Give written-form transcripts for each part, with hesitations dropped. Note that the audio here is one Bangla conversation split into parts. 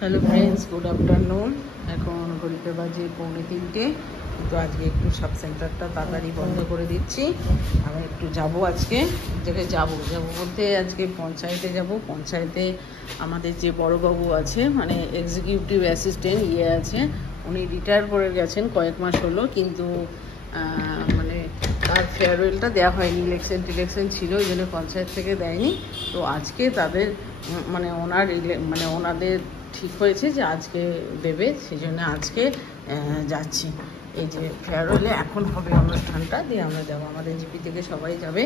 Hello friends, good afternoon. এখন ঘড়িতে বাজে 2:45। তো আজকে একটু সাব সেন্টারটা তাড়াতাড়ি বন্ধ করে দিচ্ছি। আমি একটু যাব আজকে, জায়গায় যাব বলতে আজকে পঞ্চায়েতে যাব। পঞ্চায়েতে আমাদের যে বড়বাবু আছে, মানে এক্সিকিউটিভ অ্যাসিস্ট্যান্ট আছে, উনি রিটায়ার করে গেছেন, কয়েক মাস হলো, কিন্তু মানে তার ফেয়ারওয়েলটা দেওয়া হয়নি। ইলেকশন ছিল, ওই জন্য পঞ্চায়েত থেকে দেয়নি। তো আজকে তাদের মানে ওনাদের ঠিক হয়েছে যে আজকে দেবে, সেই জন্য আজকে যাচ্ছি। এই যে ফেয়ারওয়েলে এখন হবে অনুষ্ঠানটা, দিয়ে আমরা যাবো। আমাদের জিপি থেকে সবাই যাবে,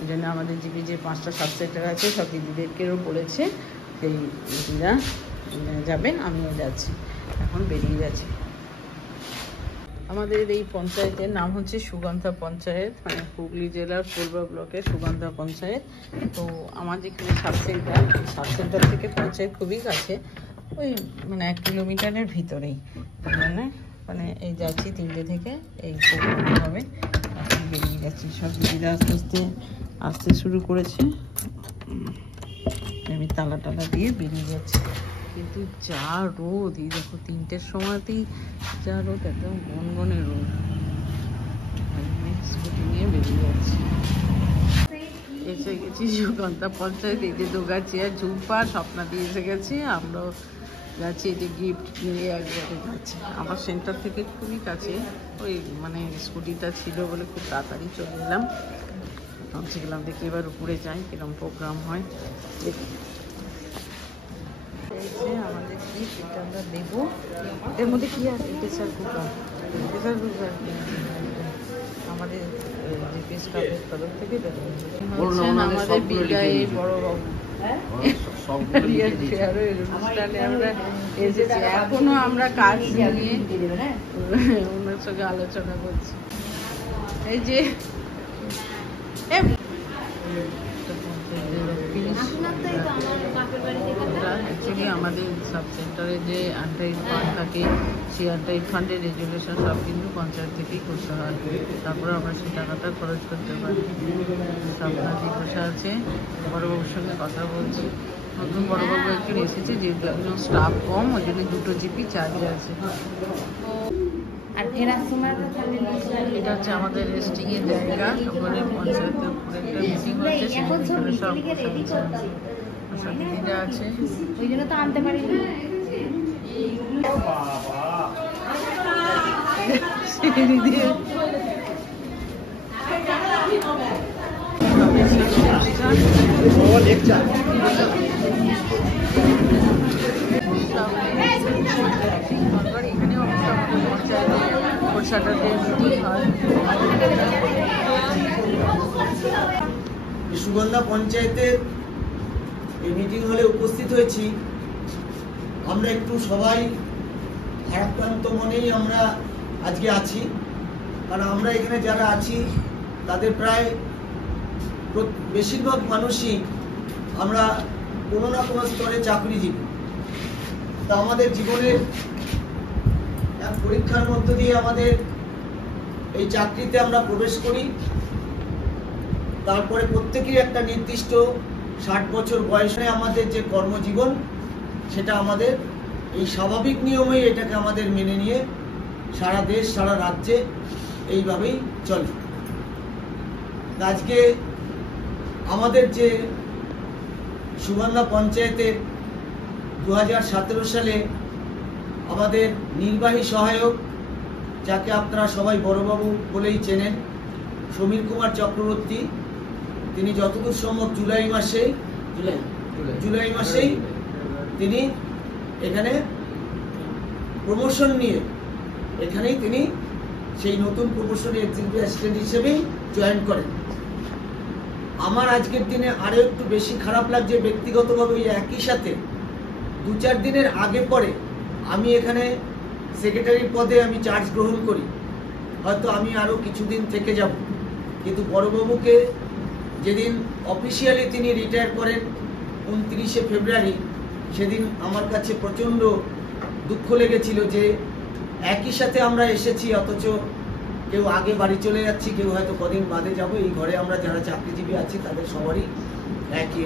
এই জন্য আমাদের জিপি যে 5টা সাব সেন্টার আছে সব দিদিদেরকেও বলেছে, সেই দিদিরা যাবেন, আমিও যাচ্ছি। এখন বেরিয়ে যাচ্ছি। আমাদের এই পঞ্চায়েতের নাম হচ্ছে সুগন্ধা পঞ্চায়েত, মানে হুগলি জেলার পূর্বা ব্লকের সুগন্ধা পঞ্চায়েত। তো আমার যেখানে সাব সেন্টার থেকে পঞ্চায়েত খুবই কাছে, ওই মানে 1 কিলোমিটারের ভিতরেই। মানে এই যাচ্ছি 3টে থেকে, এই প্রোগ্রাম হবে। এখন বেরিয়ে যাচ্ছি, সব দিদিরা আস্তে আস্তে আসতে শুরু করেছে। আমি তালা দিয়ে বেরিয়ে যাচ্ছি। কিন্তু যা রোদ, এই দেখো 3টের সময়তেই যা রোদ, একদম গনগনে রোদ। আমি স্কুটি নিয়ে বেরিয়ে যাচ্ছি। এসে গেছি সুগন্ধা পঞ্চায়েত। এই যে দোগাছিয়া, ঝুম্পা, স্বপ্না দিয়ে এসে গেছি। আমরাও যাচ্ছি, এই যে গিফট নিয়ে একবারে যাচ্ছি। আমার সেন্টার থেকে খুবই কাছে, ওই মানে স্কুটিটা ছিল বলে খুব তাড়াতাড়ি চলে এলাম। ভাবছিলাম দেখি এবার উপরে যাই, কিরকম প্রোগ্রাম হয় দেখি। আমাদের গিফট, এটা আমরা দেবো। এর মধ্যে কি আছে? প্রেসার কুকার আমাদের জিপি স্টাফের তরফ থেকে দেবো। আমাদের বিদায়ের বড়বাবু অনুষ্ঠানে আমরা এসেছি। এখনো আমরা কাজ নিয়ে ওনার সঙ্গে আলোচনা করছি। এই যে অ্যাকচুয়ালি আমাদের সাব সেন্টারে যে আনটাইড ফান্ড থাকে, সেই আনটাইড ফান্ডের রেজুলেশন সব কিন্তু পঞ্চায়েত থেকেই করতে হয়। তারপরে আমরা সেই টাকাটা খরচ করতে পারি। আপনার জিজ্ঞাসা আছে, বড়বাবুর সঙ্গে কথা বলছি। নতুন বড়বাবু একজন এসেছে, যেহেতু একজন স্টাফ কম, ওই জন্য 2টো জিপি চার্জে আছে। এটা হচ্ছে আমাদের রেস্টিং এর জায়গা। তারপরে পঞ্চায়েতের উপরে একটা মিটিং হচ্ছে, সেখানে সব দিদিরা আছে, ওই জন্য তো আনতে পারি না। এখানেও সুগন্ধা পঞ্চায়েতের এই মিটিং হলে উপস্থিত হয়েছি। আমরা একটু সবাই ভারাক্রান্ত মনেই আমরা আজকে আছি, কারণ আমরা এখানে যারা আছি তাদের প্রায় বেশিরভাগ মানুষই আমরা কোনো না কোনো স্তরে চাকরিজীবী। তা আমাদের জীবনের এক পরীক্ষার মধ্য দিয়ে আমাদের এই চাকরিতে আমরা প্রবেশ করি। তারপরে প্রত্যেকেই একটা নির্দিষ্ট 60 বছর বয়সে আমাদের যে কর্মজীবন, সেটা আমাদের এই স্বাভাবিক নিয়মেই এটাকে আমাদের মেনে নিয়ে সারা দেশ সারা রাজ্যে এইভাবেই চলে। আজকে আমাদের যে সুগন্ধা পঞ্চায়েতের 2017 সালে আমাদের নির্বাহী সহায়ক, যাকে আপনারা সবাই বড়বাবু বলেই চেনেন, সমীর কুমার চক্রবর্তী, তিনি যতদূর সম্ভব জুলাই মাসেই তিনি এখানে প্রমোশন নিয়ে এখানেই তিনি সেই নতুন প্রমোশনে এক্সিকিউটিভ অ্যাসিস্ট্যান্ট হিসেবেই জয়েন করেন। আমার আজকের দিনে আরো একটু বেশি খারাপ লাগছে ব্যক্তিগতভাবে, একই সাথে 2-4 দিনের আগে পরে আমি এখানে সেক্রেটারি পদে আমি চার্জ গ্রহণ করি। হয়তো আমি আরো কিছুদিন থেকে যাব, কিন্তু বড়বাবুকে যেদিন অফিসিয়ালি তিনি রিটায়ার করেন 29শে ফেব্রুয়ারি, সেদিন আমার কাছে প্রচন্ড দুঃখ লেগেছিল যে একই সাথে আমরা এসেছি, অথচ কেউ আগে বাড়ি চলে যাচ্ছি, কেউ হয়তো কদিন বাদে যাব। এই ঘরে আমরা যারা চাকরিজীবী আছি তাদের সবারই একই।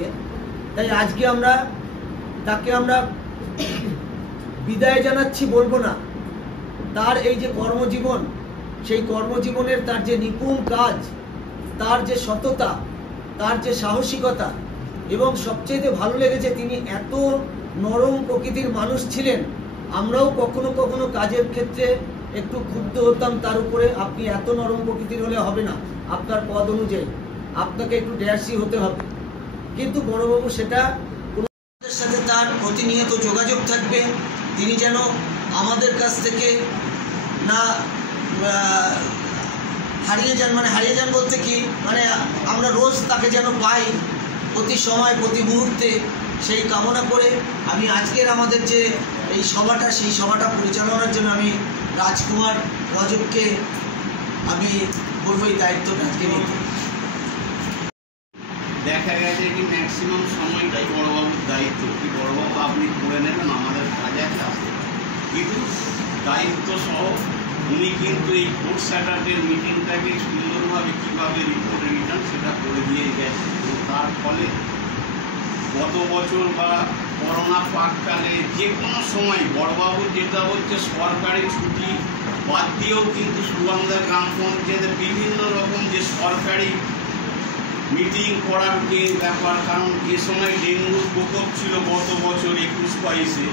তাই আজকে আমরা তাকে আমরা বিদায় জানাচ্ছি বলবো না, তার এই যে কর্মজীবন, সেই কর্মজীবনের তার যে নিপুণ কাজ, তার যে সততা, তার যে সাহসিকতা, এবং সবচেয়ে ভালো লেগেছে তিনি এত নরম প্রকৃতির মানুষ ছিলেন। আমরাও কখনো কখনো কাজের ক্ষেত্রে একটু ক্ষুব্ধ হতাম তার উপরে। আপনি এত নরম প্রকৃতির হলে হবে না, আপনার পদ অনুযায়ী আপনাকে একটু ড্যাসি হতে হবে। কিন্তু বড়বাবু সেটা সাথে তার প্রতিনিয়ত যোগাযোগ থাকবে। তিনি যেন আমাদের কাছ থেকে না হারিয়ে যান, মানে হারিয়ে যান বলতে কি, মানে আমরা রোজ তাকে যেন পাই প্রতি সময় প্রতি মুহূর্তে, সেই কামনা করে আমি আজকের আমাদের যে এই সভাটা, সেই সভাটা পরিচালনার জন্য আমি রাজকুমার রজবকে আমি বলবো এই দায়িত্বটা আজকে নিতে। দেখা গেছে কি ম্যাক্সিমাম সময়টাই বড়বাবুর দায়িত্ব, কি বড়বাবু আপনি করে নেবেন, আমাদের কাজে একটা আসতে পারে। কিন্তু দায়িত্ব সহ উনি কিন্তু এই ফোর্থ স্যাটারডের মিটিংটাকে সুন্দরভাবে কীভাবে রিপোর্ট রিটার্ন সেটা করে দিয়ে গেছে। এবং তার ফলে গত বছর বা করোনা পাককালে যে কোনো সময় বড়বাবুর যেটা হচ্ছে সরকারি ছুটি বাদ দিয়েও কিন্তু সুগন্ধা গ্রাম পঞ্চায়েতের বিভিন্ন রকম যে সরকারি মিটিং করার যে ব্যাপার, কারণ যে সময় ডেঙ্গুর প্রকোপ ছিল গত বছর 21-22-এ,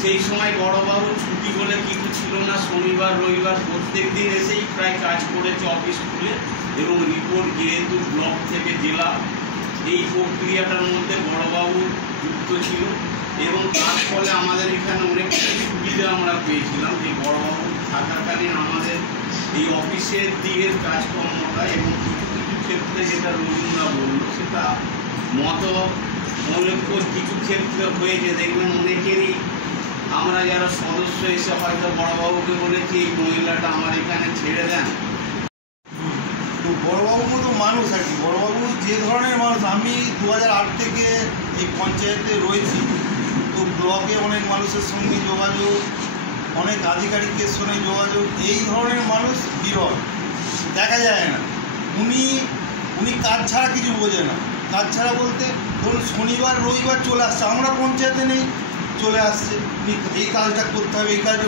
সেই সময় বড়বাবুর ছুটি বলে কিছু ছিল না। শনিবার রবিবার প্রত্যেক দিন এসেই প্রায় কাজ করেছে অফিস খুলে, এবং রিপোর্ট যেহেতু ব্লক থেকে জেলা, এই প্রক্রিয়াটার মধ্যে বড়বাবু যুক্ত ছিল। এবং তার ফলে আমাদের এখানে অনেক সুবিধা আমরা পেয়েছিলাম যে বড়বাবু থাকাকালীন আমাদের এই অফিসের দিকের কাজকর্মটা, এবং কিছু কিছু ক্ষেত্রে যেটা রবীন্দ্র বলল সেটা মত অনেক কিছু ক্ষেত্রে হয়েছে। দেখবেন অনেকেরই আমরা যারা সদস্য এসে হয়তো বড়বাবুকে বলেছি এই মহিলাটা আমার এখানে ছেড়ে দেন। তো বড়বাবুর মতো মানুষ আর কি, বড়বাবু যে ধরনের মানুষ, আমি 2008 থেকে এই পঞ্চায়েতে রয়েছি, তো ব্লকে অনেক মানুষের সঙ্গে যোগাযোগ, অনেক আধিকারিকের সঙ্গে যোগাযোগ, এই ধরনের মানুষ বিরল, দেখা যায় না। উনি কাজ ছাড়া কিছু বোঝে না। কাজ ছাড়া বলতে ধরুন শনিবার রবিবার চলে আসছে, আমরা পঞ্চায়েতে নেই, চলে আসছে এই কাজটা করতে হবে, এই কাজটা,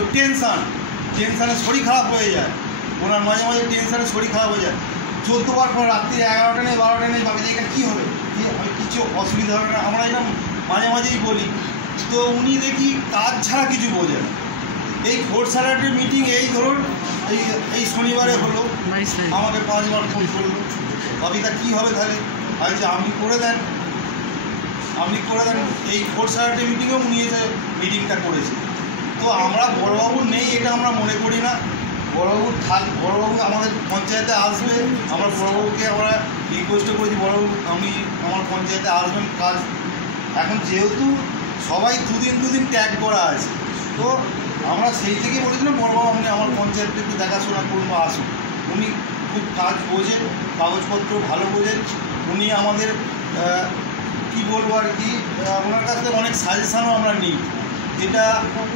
টেনশানে শরীর খারাপ হয়ে যায় ওনার, মাঝে মাঝে টেনশানে শরীর খারাপ হয়ে যায়। 14 বার ফোন, রাত্রি 11টা নেই 12টা নেই, বাকি এটা কী হবে, কিছু অসুবিধা হবে না, আমরা এটা মাঝে মাঝেই বলি। তো উনি দেখি কাজ ছাড়া কিছু বোঝে না। এই ফোর্থ স্যাটারডে মিটিং এই ধরুন এই শনিবারে হলো, আমাকে 5 বার ফোন করলো, বাকিটা কী হবে তাহলে, আচ্ছা আপনি করে দেন। এই ফোর্থ স্যাটারডে মিটিংয়েও উনি এসে মিটিংটা করেছে। তো আমরা বড়বাবু নেই এটা আমরা মনে করি না, বড়বাবু আমাদের পঞ্চায়েতে আসবে। আমরা বড়বাবুকে আমরা রিকোয়েস্ট করেছি, বড়বাবু আপনি আমার পঞ্চায়েতে আসবেন। কাজ এখন যেহেতু সবাই দুদিন ট্যাগ করা আছে, তো আমরা সেই থেকে বলেছিলাম বড়বাবু আপনি আমার পঞ্চায়েতকে একটু দেখাশোনা করুন বা আসুন। উনি খুব কাজ বোঝেন, কাগজপত্র ভালো বোঝেন। উনি আমাদের কী বলবো আর কি, ওনার কাছ থেকে অনেক সাজেশানও আমরা নিই, যেটা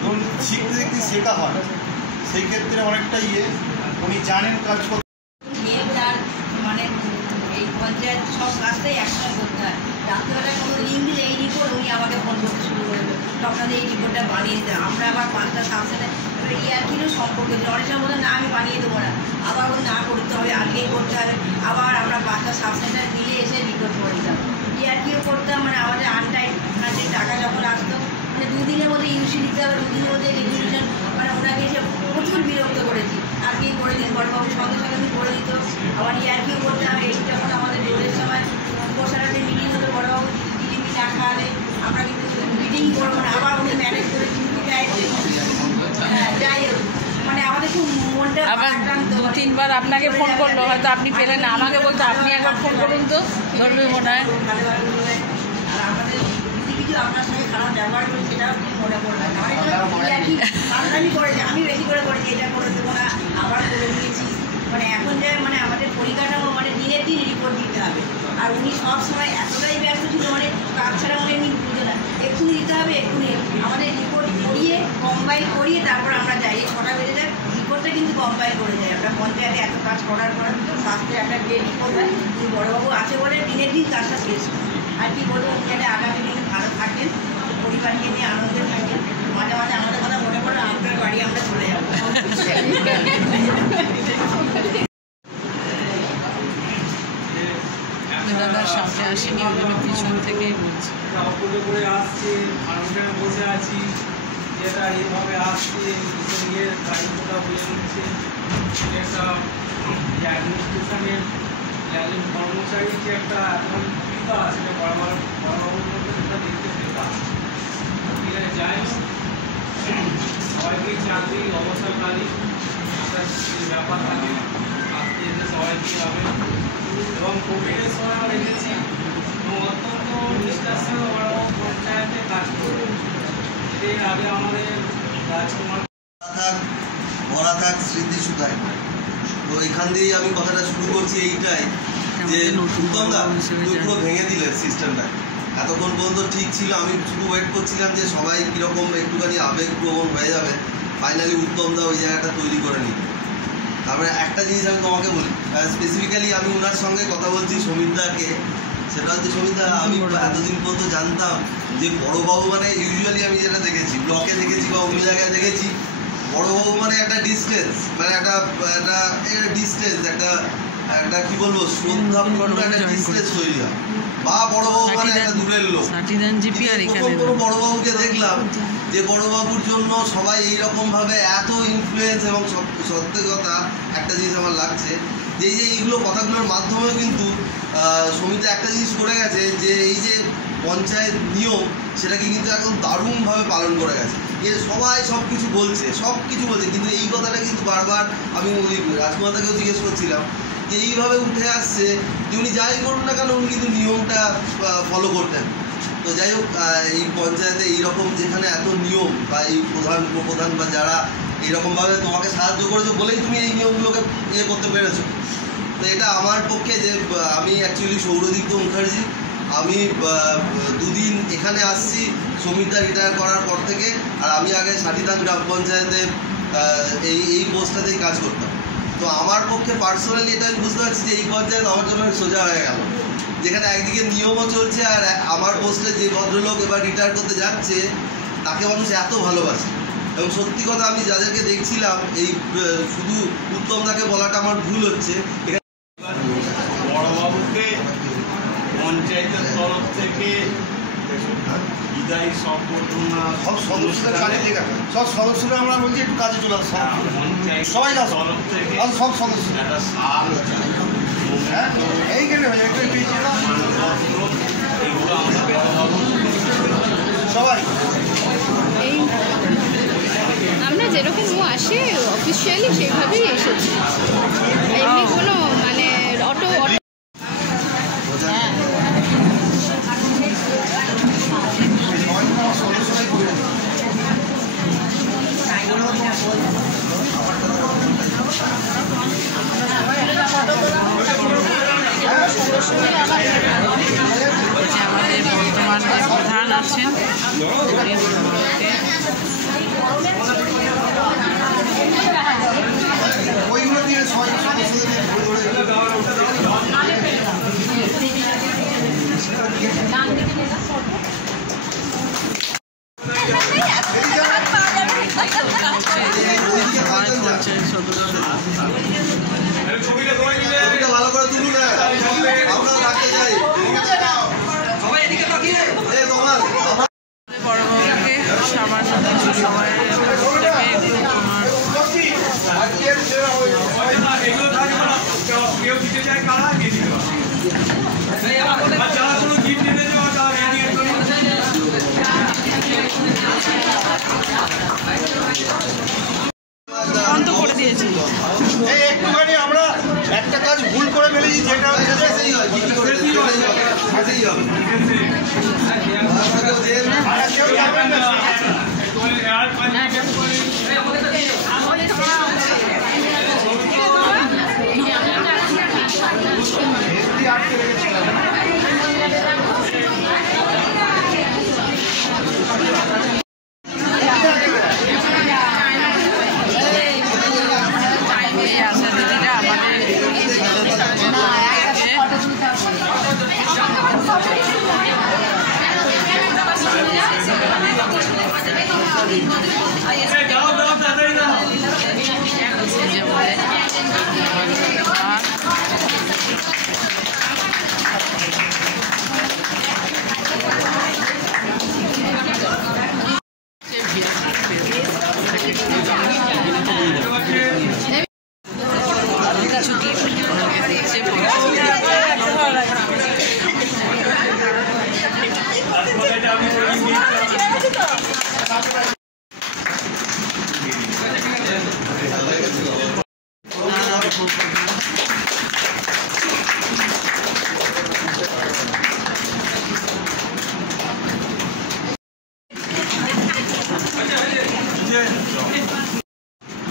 ধরুন শিখতে শেখা হয়, সেই ক্ষেত্রে অনেকটা উনি জানেন কাজ করতে। মানে এই পঞ্চায়েত সব কাজটাই একসঙ্গে করতে হয়। রাত্রেবেলায় কোনো লিঙ্ক দিলে এই রিপোর্ট উনি আমাকে ফোন করতে শুরু করবে, আপনাদের এই রিপোর্টটা বানিয়ে দিতে। আমরা আবার 5টা সাবসেনে এবার ইয়ার্কিরও সম্পর্ক ছিল, অনেক সময় বলে না আমি বানিয়ে দেবো না, আবার ওই না করতে হবে, আগেই করতে হবে। আবার আমরা 5টা সাবসেন্টার মিলে এসে রিপোর্ট করে দিতাম, ইয়ার্কিও করতাম। মানে আমাদের আনটাইম টাকা যখন আসতো, মানে 2 দিনের মধ্যে ইউসি দিতে হবে, 2 দিনের মধ্যে রেজুলেশন, মানে ওনাকে এসে প্রচুর বিরক্ত করেছি। আর কি করে দিন বড়বাবুর সঙ্গে সঙ্গে আমি করে দিত। আবার ইয়ার্কিও করতে হবে। এই যখন আমাদের ডোলের সময় উপসারাতে মিটিং হতো, বড়বাবু জিলিপি না খাওয়ালে আমরা কিন্তু মিটিং করবো না, আবার উনি ম্যানেজ করে জিলিপি দেয়। হ্যাঁ যাই হোক, মানে আমাদের খুব মনটা আবার 2-3 বার আপনাকে ফোন করলো, হয়তো আপনি পেলেন না, আমাকে বলতো আপনি একবার ফোন করুন তো, ধরবে মনে হয়। আর আমাদের কিছু আপনার সঙ্গে খারাপ ব্যবহার করি সেটাও মনে পড়বে না, আমি করেছি, আমি বেশি করে করেছি, এটা করে দেবো না, আবার করে দিয়েছি। মানে এখন যে মানে আমাদের পরিকাঠামো, মানে দিনের দিন রিপোর্ট দিতে হবে। আর উনি সব সময় এতটাই ব্যস্ত ছিল, মানে কাজ ছাড়া উনি এমনি বুঝে না, এক্ষুনি দিতে হবে, এক্ষুনি আমাদের রিপোর্ট করিয়ে কম্পাইল করিয়ে তারপর আমরা যাই। 6টা বেজে যায়, রিপোর্টটা কিন্তু কম্পাইল করে যাই আমরা পঞ্চায়েতে। এত কাজ করার পর স্বাস্থ্যের একটা যে রিপোর্ট হয়, বড়বাবু আছে বলে দিনের দিন কাজটা শেষ হয়। আর কি বলবো, যাতে আগামী দিনে ভালো থাকেন, পরিবারকে নিয়ে আনন্দে থাকেন, মাঝে মাঝে আমাদের কথা আসেনি, ওই জন্য পিছন থেকেই বলছি। অটোতে করে আসছি, ফার্মে বসে আছি, যেটা এইভাবে আসছি নিজের দায়িত্বটা বুঝে নিচ্ছে। একটা অ্যাডমিনিস্ট্রেশনের একজন কর্মচারী যে একটা এখন সুবিধা আছে, বড়বাবুর মধ্যে সেটা দেখতে পেতাম। ঠিক আছে, যাই হোক, সবাইকেই চাকরি অবসরকালীন একটা ব্যাপার থাকে, আজকে এসে সবাইকেই হবে। এবং কোভিডের সময়ও রেখেছি এবং অত্যন্ত নিষ্ঠার সঙ্গে বড়বাবু পঞ্চায়েতে কাজ করবে। এর আগে আমাদের রাজকুমার ভরা থাক স্মৃতি সুতায়। তো এখান দিয়েই আমি কথাটা শুরু করছি এইটাই যে উত্তমদা তুই পুরো ভেঙে দিলেন সিস্টেমটা। এতক্ষণ পর্যন্ত ঠিক ছিল, আমি শুধু ওয়েট করছিলাম যে সবাই কীরকম একটুখানি আবেগপ্রবণ হয়ে যাবে, ফাইনালি উত্তমদা ওই জায়গাটা তৈরি করে নিল। তারপরে একটা জিনিস আমি তোমাকে বলি, স্পেসিফিক্যালি আমি ওনার সঙ্গে কথা বলছি সমীরদাকে, সেটা হচ্ছে সমীরদা আমি এতদিন পর্যন্ত জানতাম যে বড়োবাবু মানে ইউজুয়ালি আমি যেটা দেখেছি ব্লকে দেখেছি বা অন্য জায়গায় দেখেছি, বড়োবাবু মানে একটা ডিস্টেন্স, মানে একটা ডিস্টেন্স, একটা কি বলবো শ্রদ্ধাপূর্ণ একটা ডিস্টেন্স তৈরি হয়, বা বড়োবাবু মানে একটা দূরের লোক। প্রথম কোনো বড়োবাবুকে দেখলাম যে বড়োবাবুর জন্য সবাই এইরকমভাবে এত ইনফ্লুয়েন্স, এবং সত্যি কথা একটা জিনিস আমার লাগছে যে এইগুলো কথাগুলোর মাধ্যমেও কিন্তু সমিতি একটা জিনিস করে গেছে যে এই যে পঞ্চায়েত নিয়ম সেটাকে কিন্তু একদম দারুণভাবে পালন করে গেছে। সবাই সব কিছু বলছে কিন্তু এই কথাটা কিন্তু বারবার আমি ওই রাজকুমারদাকেও জিজ্ঞেস করছিলাম যে এইভাবে উঠে আসছে যে উনি যাই করুন না কেন উনি কিন্তু নিয়মটা ফলো করতেন। তো যাই হোক, এই পঞ্চায়েতে এইরকম যেখানে এত নিয়ম বা এই প্রধান উপপ্রধান বা যারা এইরকমভাবে তোমাকে সাহায্য করেছো বলেই তুমি এই নিয়মগুলোকে করতে পেরেছো। তো এটা আমার পক্ষে যে আমি অ্যাকচুয়ালি সৌরদীপ্ত মুখার্জি, আমি 2 দিন এখানে আসছি সমীরদা রিটায়ার করার পর থেকে, আর আমি আগে সাটিদান গ্রাম পঞ্চায়েতে এই পোস্টটাতেই কাজ করতাম। তো আমার পক্ষে পার্সোনালি এটা আমি বুঝতে পারছি যে এই পঞ্চায়েত আমার জন্য সোজা হয়ে গেল, যেখানে একদিকে নিয়মও চলছে আর আমার পোস্টে যে ভদ্রলোক এবার রিটায়ার করতে যাচ্ছে তাকে মানুষ এত ভালোবাসে। এবং সত্যি কথা আমি যাদেরকে দেখছিলাম, এই শুধু উত্তমদাকে বলাটা আমার ভুল হচ্ছে, বড়বাবুকে পঞ্চায়েতের তরফ থেকে বিদায়ী সম্বর্ধনা সব সদস্যরা আমরা বলছি একটু কাজে চলে আসছে, সবাই তরফ থেকে সব সদস্য একটা সার এইখানে এগুলো আমরা বড়বাবু সবাই এই আমরা যেরকম আসি অফিসিয়ালি সেইভাবেই এসেছি, এমনি কোনো মানে অটো আমাদের বর্তমান প্রধান আছেন ওইগুলো দিয়ে ভালো করে তুলুন না, আমরা রাখতে চাই বড়বাবুকে সামান্য কিছু সময়ের বন্ধ করে দিয়েছি। একটুখানি আমরা একটা কাজ ভুল করে ফেলেছি, যেটা দিচ্ছে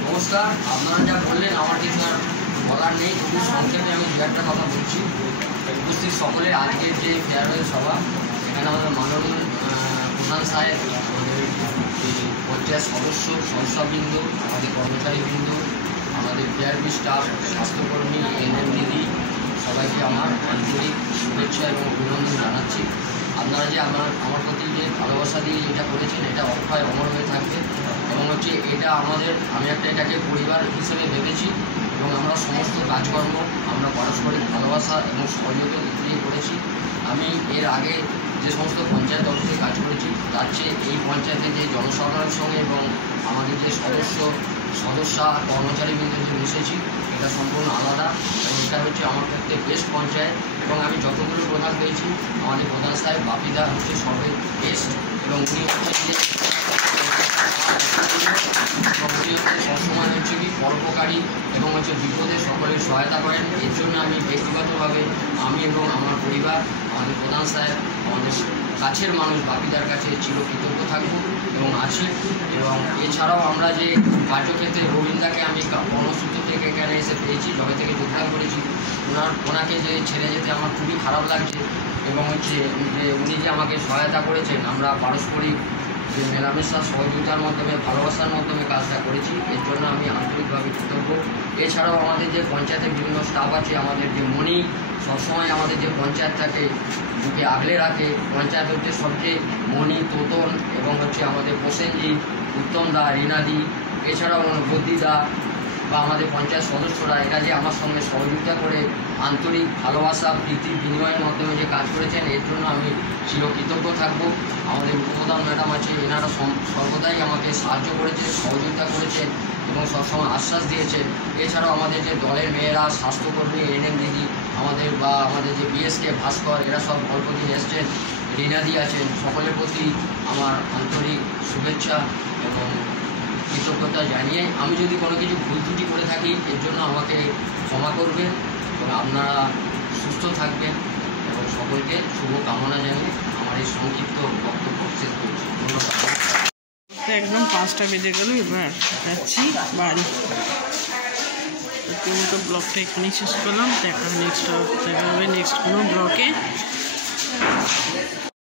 নমস্কার, আপনারা যা বললেন আমার কিছু আর বলার নেই, খুব সংক্ষেপে আমি দু একটা কথা বলছি। উপস্থিত সকলে আজকের যে ফেয়ারওয়েল সভা, এখানে আমাদের মাননীয় প্রধান সাহেব, আমাদের পঞ্চায়েত সদস্য, সংস্থাবৃন্দ, আমাদের কর্মচারীবৃন্দ, আমাদের পিআরবি স্টাফ, স্বাস্থ্যকর্মী, এনএম দিদি, সবাইকে আমার আন্তরিক শুভেচ্ছা এবং অভিনন্দন জানাচ্ছি। আপনারা যে আমার প্রতি যে ভালোবাসা দিয়ে এটা করেছেন, এটা অক্ষয় অমর হয়ে থাকবে এবং হচ্ছে এটা আমি এটাকে পরিবার হিসেবে ভেবেছি এবং আমরা সমস্ত কাজকর্ম আমরা পারস্পরিক ভালোবাসা এবং সহযোগিতা দিয়ে করেছি। আমি এর আগে যে সমস্ত পঞ্চায়েত অফিসে কাজ করেছি তার চেয়ে এই পঞ্চায়েতে যে জনসাধারণের সঙ্গে এবং আমাদের যে সদস্যা কর্মচারীবৃন্দ যে মিশেছি এটা সম্পূর্ণ আলাদা এবং এটা হচ্ছে আমার পক্ষে বেস্ট পঞ্চায়েত। এবং আমি যতগুলো প্রধান পেয়েছি আমাদের প্রধান সাহেব বাপিদা হচ্ছে সবে বেস্ট এবং উনি হচ্ছে সবসময় হচ্ছে কি পরোপকারী এবং হচ্ছে বিপদে সকলের সহায়তা করেন। এর জন্য আমি ব্যক্তিগতভাবে আমি এবং আমার পরিবার আমাদের প্রধান সাহেব আমাদের কাছের মানুষ বাপিদার কাছে চিরকৃতজ্ঞ থাকবো এবং আছি। এবং এছাড়াও আমরা যে কার্যক্ষেত্রে রবীন্দাকে আমি কর্মসূত্র থেকে এখানে এসে পেয়েছি, যবে থেকে যোগদান করেছি, ওনাকে যে ছেড়ে যেতে আমার খুবই খারাপ লাগছে এবং হচ্ছে যে উনি যে আমাকে সহায়তা করেছেন, আমরা পারস্পরিক যে মেলামেশা সহযোগিতার মাধ্যমে ভালোবাসার মাধ্যমে কাজটা করেছি, এর জন্য আমি আন্তরিকভাবে কৃতজ্ঞ। এছাড়াও আমাদের যে পঞ্চায়েতের বিভিন্ন স্টাফ আছে, আমাদের যে মণি সবসময় আমাদের যে পঞ্চায়েতটাকে বুকে আগলে রাখে, পঞ্চায়েত হচ্ছে সবচেয়ে মণি, তোতন এবং হচ্ছে আমাদের প্রসেনজিৎ, উত্তম দা, রীনাদি, এছাড়াও বদ্দিদা বা আমাদের পঞ্চায়েত সদস্যরা এরা যে আমার সঙ্গে সহযোগিতা করে আন্তরিক ভালোবাসা প্রীতির বিনিময়ের মাধ্যমে যে কাজ করেছেন, এর জন্য আমি চিরকৃতজ্ঞ থাকবো। আমাদের উপপ্রধান ম্যাডাম আছে, এনারা সর্বদাই আমাকে সাহায্য করেছে, সহযোগিতা করেছেন এবং সবসময় আশ্বাস দিয়েছেন। এছাড়াও আমাদের যে দলের মেয়েরা, স্বাস্থ্যকর্মী, এনএম দিদি, আমাদের যে বিএসকে ভাস্কর, এরা সব অল্প দিন এসছেন, রীনাদি আছেন, সকলের প্রতি আমার আন্তরিক শুভেচ্ছা এবং কৃতজ্ঞতা জানিয়ে আমি যদি কোনো কিছু ভুল ত্রুটি করে থাকি এর জন্য আমাকে ক্ষমা করবেন এবং আপনারা সুস্থ থাকবেন এবং সকলকে শুভ কামনা জানিয়ে আমার এই সংক্ষিপ্ত বক্তব্য শেষ করছি। ধন্যবাদ। একদম 5টা বেজে গেল, এবার যাচ্ছি বাড়ি। ব্লগটা এখানেই শেষ করলাম। দেখা হবে নেক্সট কোনো ব্লগে।